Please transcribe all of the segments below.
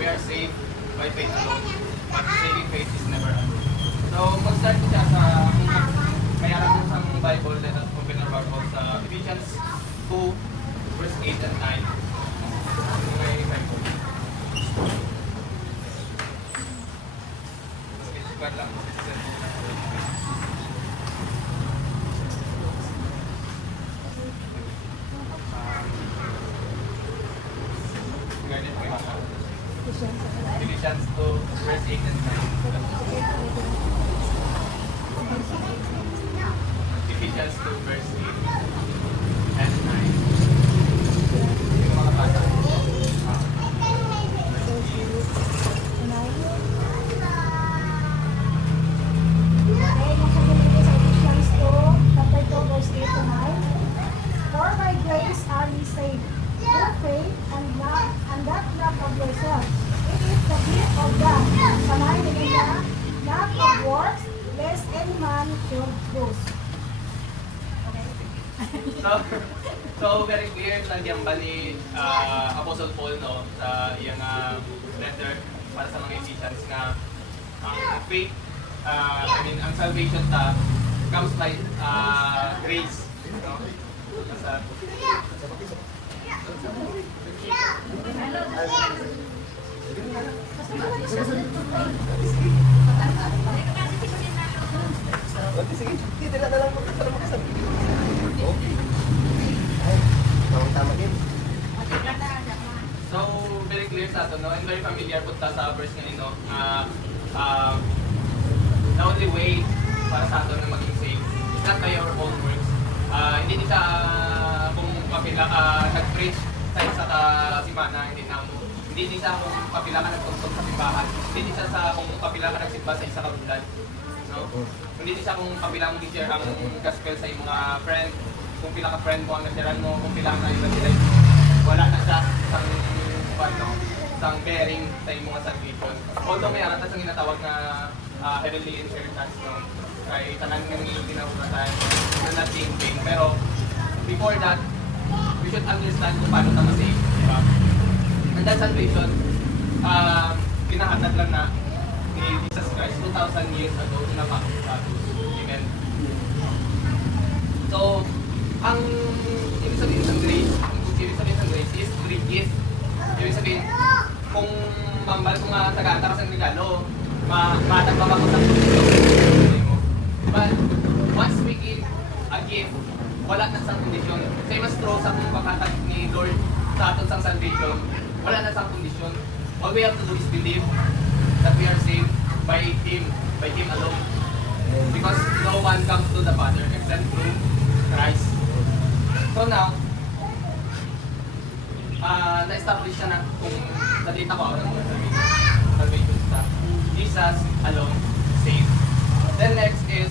we are saved by faith alone, but saving faith is never alone. So, mag-start ko siya sa may alam mo sa Bible, let us open our Bible sa Ephesians 2, verse 8 and 9. May Bible. Sketchpad lang. Ephesians 2, verse 8 and 9. Ephesians 2, verse 8 and 9. Yung mga bata. For by grace are ye saved, through faith, and that not of yourselves. It is the gift of God. Samahin nila, not of works, lest any man should boast. So very clear nandiyan ba ni Apostle Paul no sa iyang letter para sa mga Ephesians na ang faith, ang salvation comes by grace. No? Nasa Sige, hindi na lang magkakaroon mo kasabi. Okay. Tama din. So, very clear sa ito, no? And very familiar po ta sa verse nga no? The only way para sa ito na maging safe is not by our own works. Hindi din siya kung kapila ka nag-preach sa isa ka simana, hindi din siya kung kapila ka nagtungtong sa simbahan, hindi din siya sa kung kapila ka nagsimba sa isa ka bulan. No? Hindi din siya kung kapila mo di-share ang gospel sa iyong mga friend, kung pila ka friend mo ang nasiran mo, kung pila ka nag-evangelize, wala na siya isang bearing sa iyong mga salvation. Although may aratas ang ginatawag na heavenly inheritance, no? Kaya tanan nga nang ginawatan na nating thing. Pero before that, we should understand kung paano tayo masave. Diba? And that salvation, pinahatag lang na ni Jesus Christ 2,000 years ago na makakasado. Amen. So, ang ibig sabihin ng grace, is free gift. Ibig sabihin, kung mambal ko nga taga-ata ka sa regalo, matagpapag ko sa mo. But, once we give a gift, wala na sa kondisyon. Same as true sa kung pagkatag ni Lord sa aton sang salvation, wala na sa kondisyon. All we have to do is believe that we are saved by Him alone. Because no one comes to the Father except through Christ. So now, na-establish siya na kung salita ko ako ng mga salvation sa Jesus alone saved. Then next is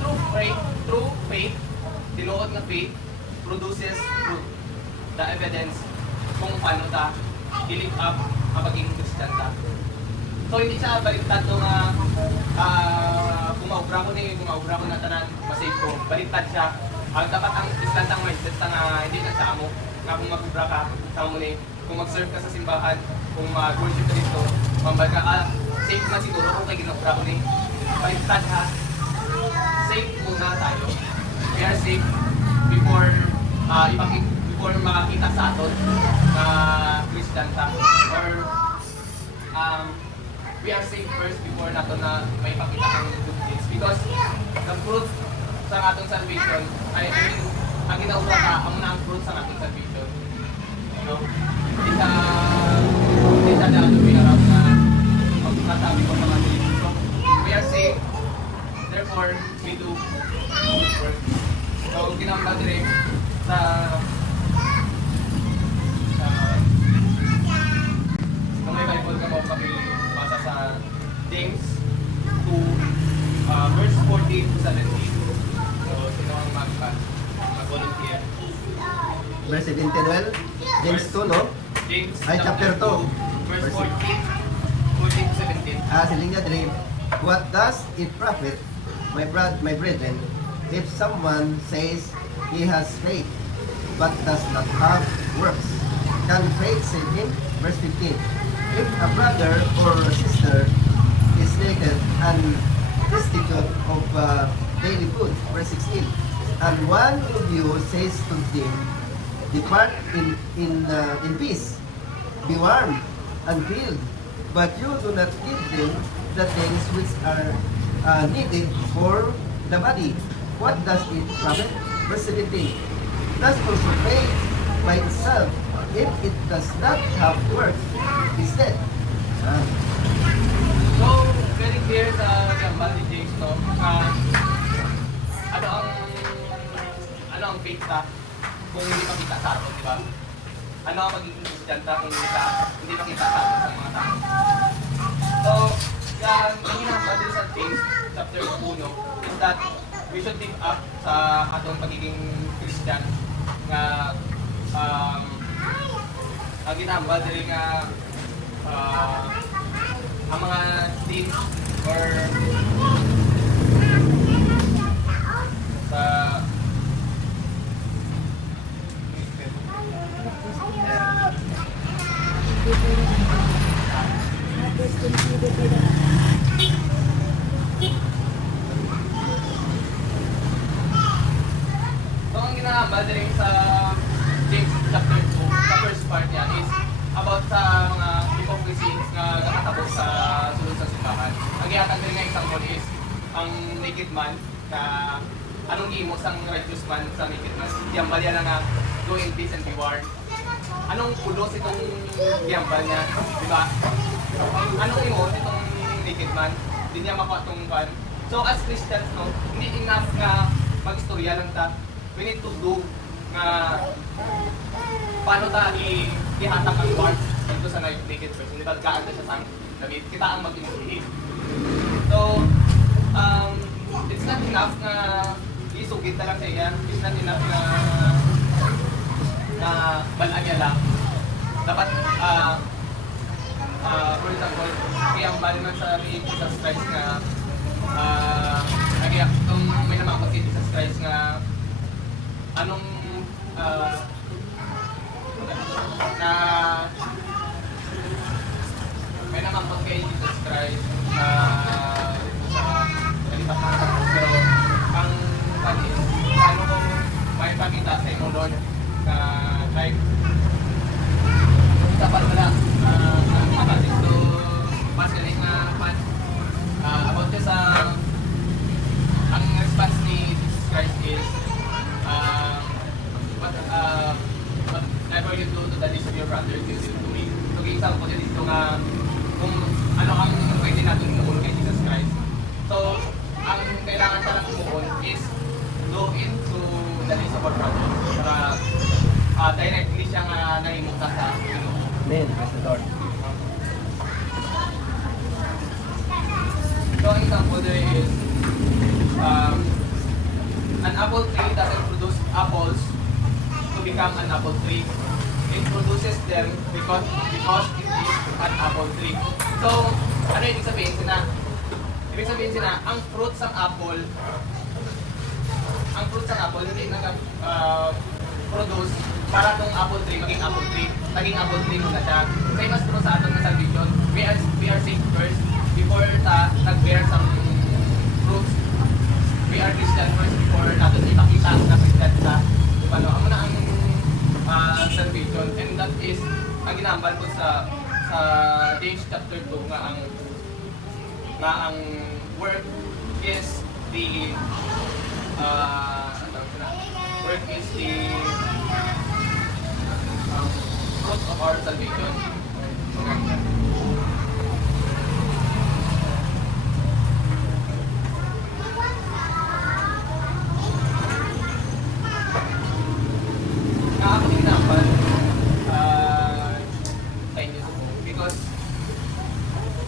through faith, tinuod na faith produces fruit. The evidence kung paano ta i-live up ang pagiging Christian ta. So hindi siya baliktad to nga kumaubra ko na tanan masave ko. Baliktad siya. Dapat ang instantang mindset na hindi na sa amo na kung mag-ubra ka, tama mo ni, kung mag-serve ka sa simbahan, kung mag-worship ka dito, mambal ka, safe na siguro kung kayo ginubra ko ni. Baliktad ha. Safe muna tayo. We are safe before makakita sa aton na Christian ta. Or we are safe first before nato na may pakita ang good deeds. Because the fruit sa atong salvation ay ang ginauwa ka, ang na ang fruit sa atong salvation. You know? Hindi siya dahil pinarap na magkasabi ko sa mga salvation. So, we are safe, therefore we do good work. So, ginamba direct sa kung may Bible ka mo pakibasa sa James 2 verse 14 to 17. So, sino ang mag-volunteer? Verse 17, well, James 2, no? James Ay, chapter 2. verse 14 to 17. Siling niya dream. What does it profit, my brethren, if someone says he has faith, but does not have works? Can faith save him? Verse 15. If a brother or a sister is naked and destitute of daily food, verse 16, and one of you says to him, depart in peace, be warm and filled, but you do not give them the things which are needed for the body. What does it profit? Verse 17. Does also faith by itself, if it does not have work, is dead. So, very clear sa Gambal ni James, no? Ano ang faith ta kung hindi makita sa atin, di ba? Ano ang magiging Kristiyanta kung hindi makita sa atin sa mga tao? So, yan, ang ginagawa din sa James, chapter 1, is that we should live up sa atong pagiging Christian nga ang ginagawa din nga ang mga things or sa so ang ginagawa din sa James chapter 2 sa first part niya is about sa mga hypocrisy na nakatabot sa sulod sa simbahan. Ang iyatan din nga example is ang naked man na anong imo sang righteous man sa naked man. Giyambal yan na nga, go in peace and be warned. Anong pulos itong giyambal niya, di ba? Anong imo itong naked man? Hindi niya makuha itong pan. So as Christians, no, hindi enough nga mag-istorya lang ta. We need to do nga paano ta ihatag ang warmth dito sa naked person. Di ba, gaan na siya sa David, kita ang mag-initiate. So, it's not enough na isugit na lang sa iya. It's not enough na balaan niya lang. Dapat, for example, kaya bali man sa Jesus Christ na kaya kung may naman si Jesus Christ na anong na may naman po kay Jesus Christ na nalipat na pero ang panis ano kung may pakita sa inyo Lord na like dapat wala makasin to pasalik na pan about this ang response ni Jesus Christ is whatever you do to the least of your brother, you do to me. So, example yun dito nga kung ano ang pwede natin umuulog kay Jesus Christ. So, ang kailangan siya lang umuul is go into the least of our brother para directly siya nga nahimuta sa Panginoon. Amen. Praise the Lord. So, ang example there is an apple tree doesn't produce apples to become an apple tree. It produces them because it is an apple tree. So, ano ibig sabihin sina? Ibig sabihin sina, ang fruits ng apple hindi nag-produce para tong apple tree maging apple tree. Naging apple tree muna siya. Same as sa atong na salvation, we are saved first before nag-bear some fruits. We are Christian first before natin ipakita na Christian sa ano ang salvation, and that is ang ginambal ko sa James chapter 2 nga ang work is the fruit of our salvation. Because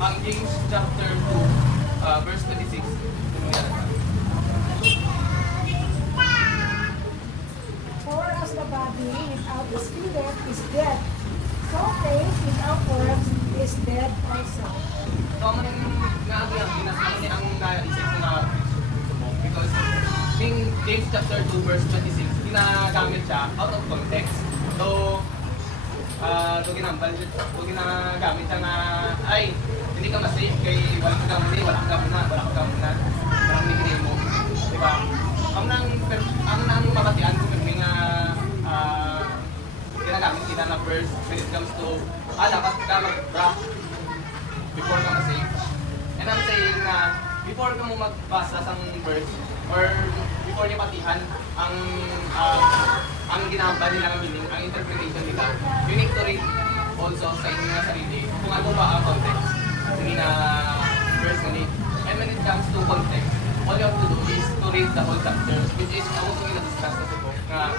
ang James chapter 2 verse 26 For as the body without the spirit is dead, so faith without works is dead also. so ang naabi ang ginasama niya ang naisip ko na because in James chapter 2 verse 26 ginagamit siya out of context. So ginagamit siya nga, ay, hindi ka mas-safe kay wala ka muna, walang nigilin mo. Diba? Ang nang mabatian ko may nga ginagamit kita na first when it comes to, dapat ka mag-bra before ka mas-safe. And I'm saying na, before ka mo magbasa sa verse, or before niya patihan ang ginamba nila ng meaning, ang interpretation nila, you need to read also sa inyong sarili kung ano ba ang context hindi na verse nila. And when it comes to context, all you have to do is to read the whole chapter, which is also ina-discuss sa book na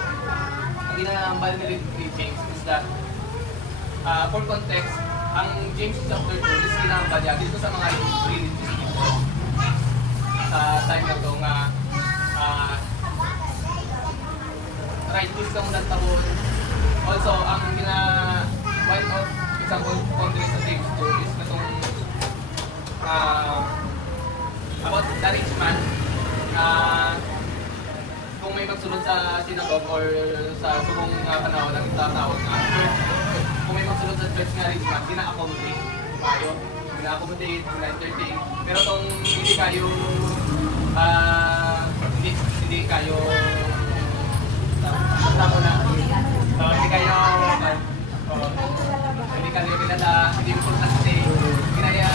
ang ginamba nila ni James is that for context, ang James chapter 2 is ginamba niya dito sa mga religious people sa time na to nga righteous ka muna tawon. Also, ang white out example context sa James 2 is katong about the rich man kung may magsulod sa synagogue or sa subong panahon ng tatawag nga church, kung may magsulod sa church nga rich man, gina-accommodate kayo, gina-accommodate, gina-entertain, pero kung hindi kayo hindi kayo tama na hindi kayo kilala, hindi importante ginaya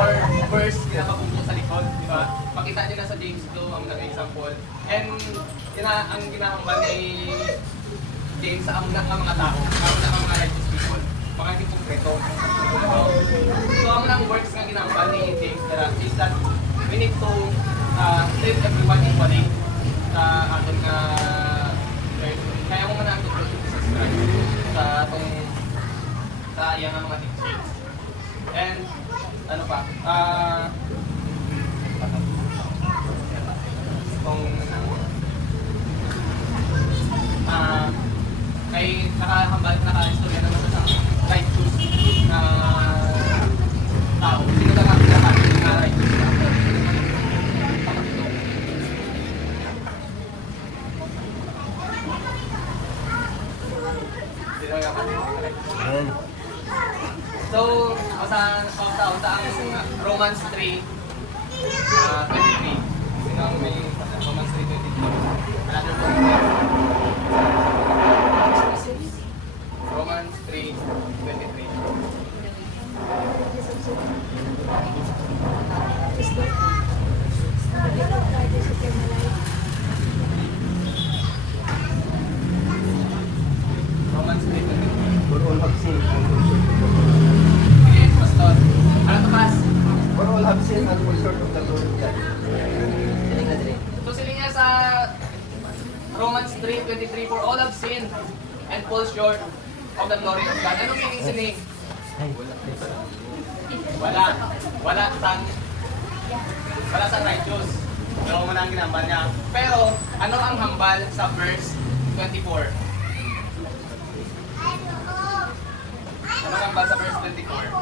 or verse ginapapungkol sa likod, di ba? Pakita nyo na sa James 2 ang nag-example. And ang ginahambal ni James sa mga tao, ang mga righteous people, mga hindi konkreto. So ang mga works nga ginahambal ni James is that we need to treat everyone equally sa ating kaya mo man ang subscribe sa iyang mga teachings. And ano pa? Kay naka-istorya naman sa righteous na tao. Sino ka pinakalit na righteous na? So, ang Romans 3:23. Sino ang may Romans 3:23? Another book. Romans 3:23. Romans 3:23. For all have sinned and Sige, Pastor. Ano to, Pas? for all have sinned and fall short of the glory of God. So sila niya sa Romans 3:23, for all have sinned and fall short of the glory of God. Anong meaning sining? Wala sang righteous. Pero mo na ang ginambal niya. Pero ano ang hambal sa verse 24? Ano ang hambal sa verse 24?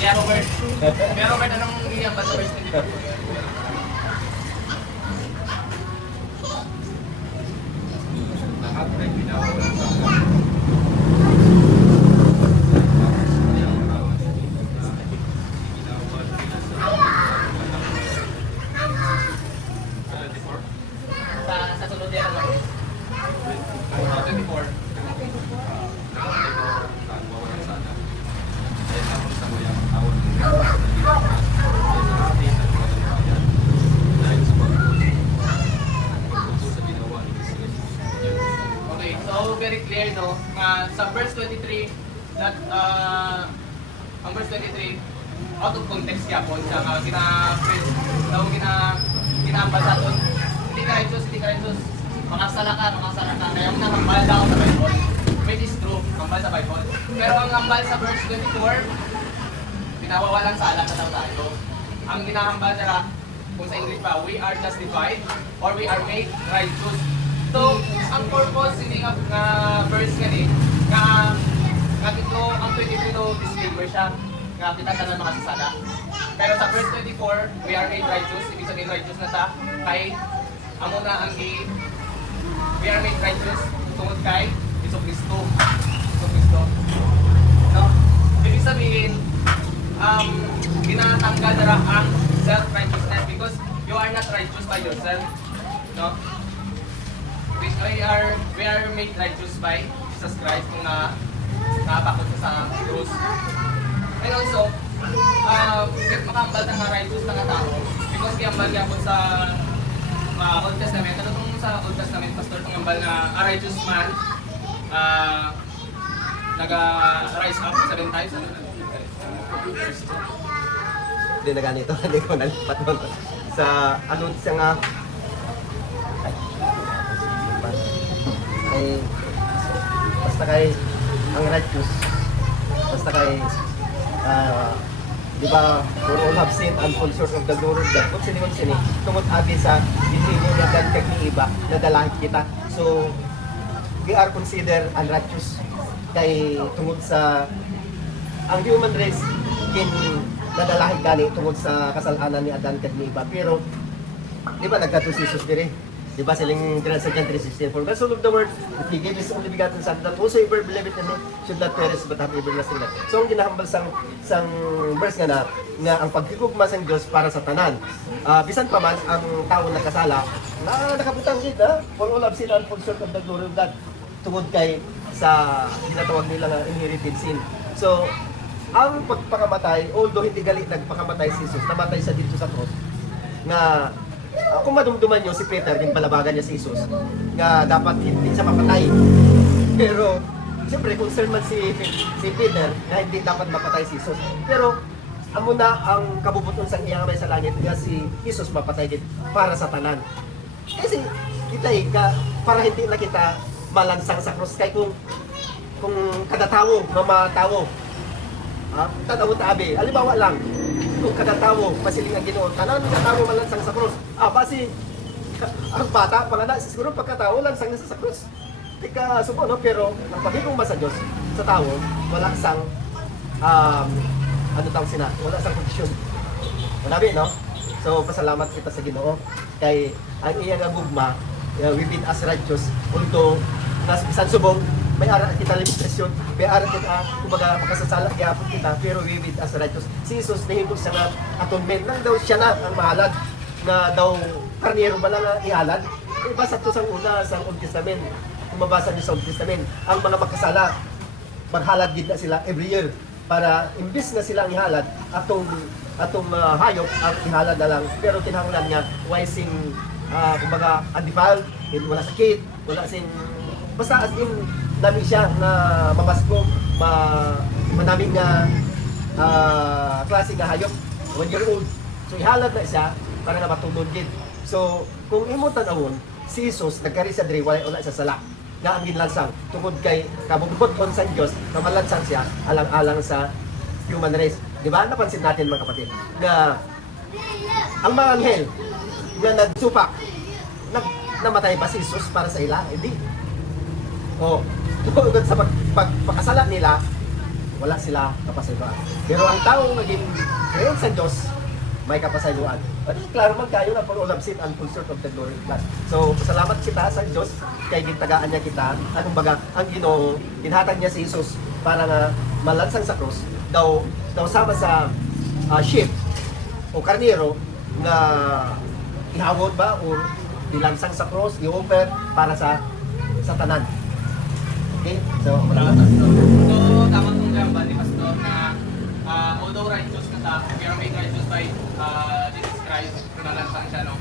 Yeah, Robert. Pero Robert, anong hambal sa verse 24? Sa sunod yan ano? 24. Okay, so very clear no, sa verse 23 that ang verse 23 out of context yapon siya ginambal sa aton. Hindi ka righteous, makasala ka, kaya mo na hambal daw sa Bible, which is true, hambal sa Bible. Pero ang hambal sa verse 24, pinawawalang sala na daw tayo. Ang ginahambal nila, kung sa English pa, we are justified or we are made righteous. So, ang purpose hindi nga verse nga ni, nga ito, ang 23 to disclaimer siya, nga kita ka na makasasala. Pero sa verse 24, we are made righteous, ibig sabihin righteous na ta, kay amo na ang we are made righteous tungod kay Iso Kristo. Iso Kristo. No? Ibig sabihin, ginatanggal na lang ang self-righteousness because you are not righteous by yourself. No? We are made righteous by Jesus Christ kung nakabakot sa krus. And also, makambal na righteous na tao because kiyambal niya po sa Old Testament. Ano itong sa Old Testament, Pastor, itong ambal na a righteous man nag-rise up 7 times. Ano? Hindi na ganito, hindi ko nalipat mo. Sa ano siya nga, ay, basta kay ang righteous, basta kay, di ba, for all have sinned and fall short of the glory of God. Kung sini, tungod abi sa dinhimo na dagdag ni iba, nadalahin kita. So, we are considered unrighteous kay tungod sa ang human race kin nadalahin gani tungod sa kasalanan ni Adan kag ni iba. Pero di ba nagkadto si Jesus diri? Di ba siling John 3:16, for God so loved the world that He gave His only begotten Son, that whosoever believeth in Him should not perish but have everlasting life. So ang ginahambal sang verse nga ang pagkigugma sang Dios para sa tanan. Bisan pa man ang tawo nakasala, nakabutang gid for all have sinned and fall short of the glory of God. Tungod kay sa ginatawag nila nga inherited sin. So ang pagpakamatay, although hindi gali nagpakamatay si Jesus, namatay siya dito sa cross, nga kung madumduman nyo si Peter, din palabagan niya si Jesus, nga dapat hindi siya mapatay. Pero, siyempre, concern man si Peter na hindi dapat mapatay si Jesus. Pero, amo na ang kabubuton sang iyang may sa langit nga si Jesus mapatay din para sa tanan. Kasi, kita para hindi na kita malansang sa cross. Kaya kung kada tawo, mamatawo, tanaw tabi. Halimbawa lang, kung kada tawo masiling ang Ginoo, tanan kada tawo malansang sa cross. Basi ang bata pala na siguro pagkatao lansang na sa cross. Tika subo no, pero ang pagiging sa Dios sa tawo wala sang ano tawag sina, wala sang kondisyon. Manabi no? So pasalamat kita sa Ginoo kay ang iyang gugma we been as righteous although nas bisan subong may ara kita limitasyon, may ara kita kumbaga makasasala gyapon kita, pero we with as righteous. Si Jesus nahimog sa nga atonement nang daw siya na ang mahalad na daw karnero ba lang ihalad. Basa to sa una sa Old Testament. Kung mabasa niyo sa Old Testament, ang mga makasala maghalad gid na sila every year para imbis na sila ang ihalad atong hayop ang ihalad na lang, pero kinahanglan nga wising kumbaga undefiled, wala sakit, wala sing basta as in dami siya na mamasko, manaming nga klase nga hayop, 1 year old. So ihalad na siya para na matulog din. So kung imo tanawon, si Jesus nagkari sa diri wala sa sala. Nga ang ginlansang tungod kay kabubot kon sa Dios, na malansang siya alang-alang sa human race. Di ba? Napansin natin mga kapatid na ang mga anghel na nagsupak, namatay ba si Jesus para sa ila? Hindi. Tungod sa pagpakasala nila, wala sila kapasayloan. Pero ang taong naging create sa Diyos, may kapasayloan. At klaro man kayo na for all have sinned and fall short of the glory of God. So, salamat kita sa Diyos kay gintagaan niya kita. Anong baga, ang Ginoo, ginhatag niya si Jesus para nga malansang sa krus, daw sama sa sheep o karnero na ihawod ba o dilansang sa krus, i-offer para sa tanan. Okay? So, tama kong gamba ni Pastor na although righteous na ta, we are made righteous by Jesus Christ, pinalansang siya, no?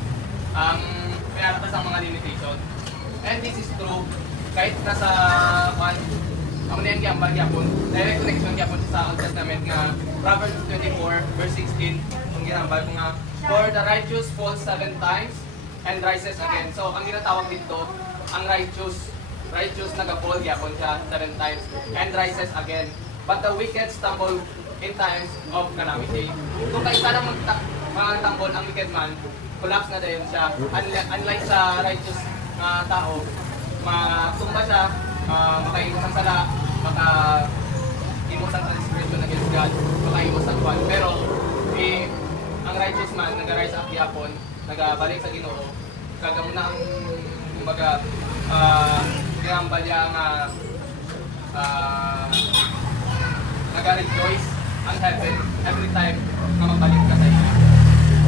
May aratas ang mga limitation. And this is true, kahit nasa ang niyang gamba gyapon, direct connection gyapon sa Old Testament nga Proverbs 24 verse 16, ang ginambal ko nga, for the righteous falls 7 times and rises again. So, ang ginatawag dito, ang righteous nagapol gyapon siya 7 times and rises again, but the wicked stumble in times of calamity. Kung kaisa lang magtambol ang wicked man, collapse na dayon siya. Unlike sa righteous tao, matumba siya, makaimos ang sala, makaimos ang transgression against God, makaimos ang kwan. Pero ang righteous man nag-rise up gyapon, nagabalik sa Ginoo, kagamuna ang kumbaga ginambal niya nga nag-rejoice ang heaven every time na mabalik ka sa iya.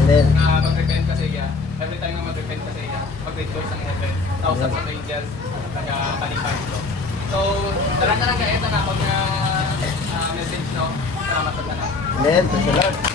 Amen. Na mag-repent ka sa iya. Every time na mag-repent ka sa iya, mag-rejoice ang heaven. Thousands of angels nag-balikan ito. So, dalang na lang kaya ito na pag message, no? Salamat sa tanan. Amen. Praise the Lord.